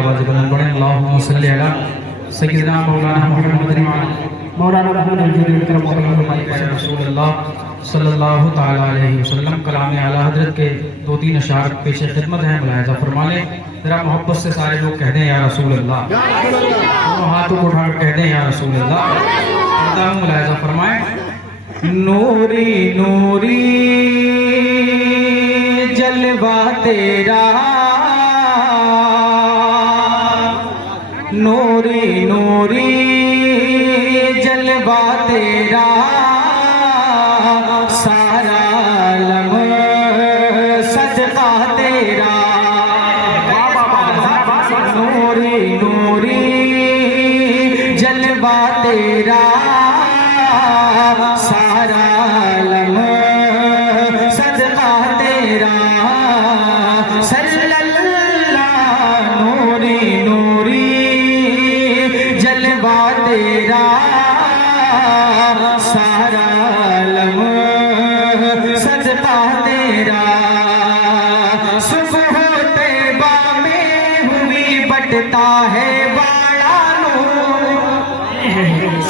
आवाज़ बुलंद करें, अल्लाहुम्मा सल्ली अला सय्यिदना मौलाना मुहम्मद मौलाना मुहम्मद रसूलुल्लाह सल्लल्लाहु ताला अलैहि वसल्लम। कलाम आला हज़रत के 2-3 अशार पेश खिदमत हैं, मुलाहिज़ा फरमा लें। ज़रा मोहब्बत से सारे लोग कह दें या रसूल अल्लाह, दोनों हाथों को उठाकर कह दें या रसूल अल्लाह। मुलाहिज़ा फरमाएं। नूरी नूरी जलवा तेरा, नूरी नूरी जलवा तेरा, सारा आलम सदका तेरा। नूरी नूरी जलवा तेरा, सारा आलम सदका तेरा। सल्लल्लाहु नूरी नूरी जलवा तेरा, सारा आलम सदका तेरा। सुबह तैबा में हुई बटता है बाड़ा नूर,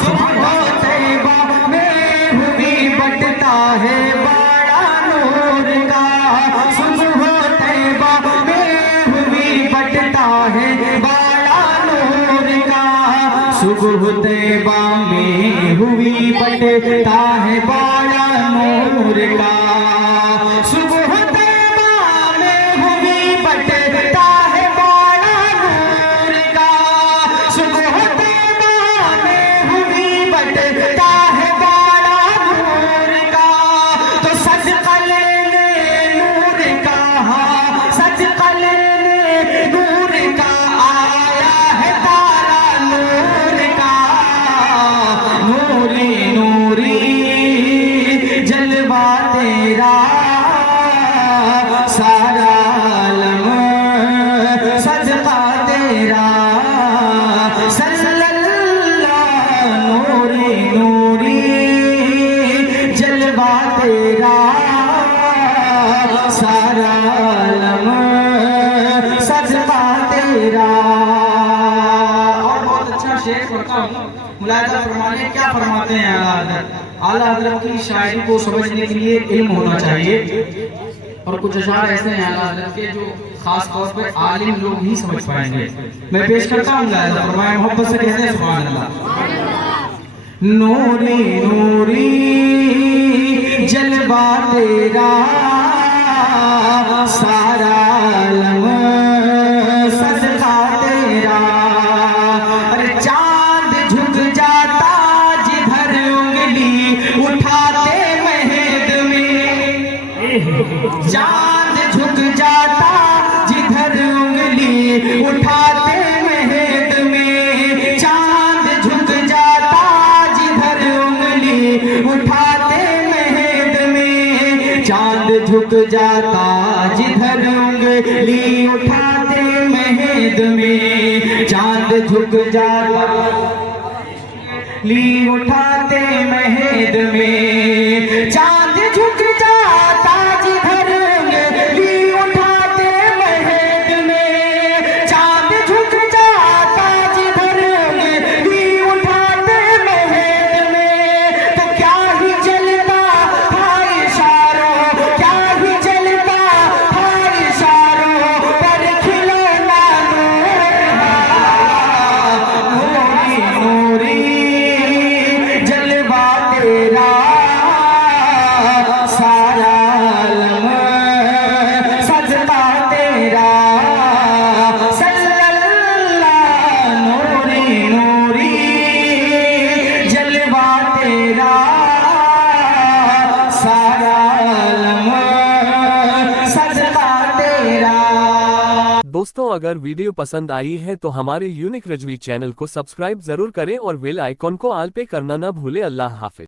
सुबह तैबा में हुई बटता है बाड़ा नूर का। सुबह तैबा में हुई बटता है बाड़ा नूर का। सुबह तैबा में हुई बटता है बाड़ा नूर का। सुबह तैबा में हुई बटता है बाड़ा नूर का। सुबह तैबा में हुई बटता है बाड़ा नूर का। तो सदका लेने नूर का, सदका लेने नूर का, आया है तारा नूर का। नूरी नूरी जलवा तेरा, सारा आलम सदका तेरा। सल्लल्लाहु नूरी नूरी जलवा तेरा, सारा आलम सदका तेरा। और बहुत अच्छा शेर पढ़ता हूँ, मुलाहिज़ा फरमाने क्या फरमाते हैं आला हज़रत। आला हज़रत की शायरी को समझने के लिए इल्म होना चाहिए, और कुछ अशार ऐसे हैं आला हज़रत के जो खास तौर पे आलिम लोग ही समझ पाएंगे। मैं पेश करता हूँ, मुलाहिज़ा फरमाएं, मोहब्बत से कहते हैं सुभान अल्लाह। नूरी नूरी जलवा तेरा, सारा आलम सदका तेरा। अरे चांद झुक जाता जिधर उंगली उठाते महद में, चांद झुक जाता जिधर उंगली उठाते महद में। चांद झुक जाता जिधर उंगली उठाते महद में। चांद झुक जाता जिधर उंगली उठाते महद में। चांद झुक जाता ली उठाते महद में। चांद झुक जाता जिधर उंगली उठाते महद में। चांद झुक जाता जिधर उंगली उठाते महद में। तो क्या ही जलता था इशारों, क्या ही जलता था इशारों पर खिलौना नूरी नूरी जलवा तेरा, सारा आलम सदका तेरा। सल्लल्लाहु नूरी नूरी जलवा तेरा, सारा आलम सदका तेरा। दोस्तों, अगर वीडियो पसंद आई है तो हमारे यूनिक रजवी चैनल को सब्सक्राइब जरूर करें और बेल आइकॉन को ऑल पे करना न भूले। अल्लाह हाफिज।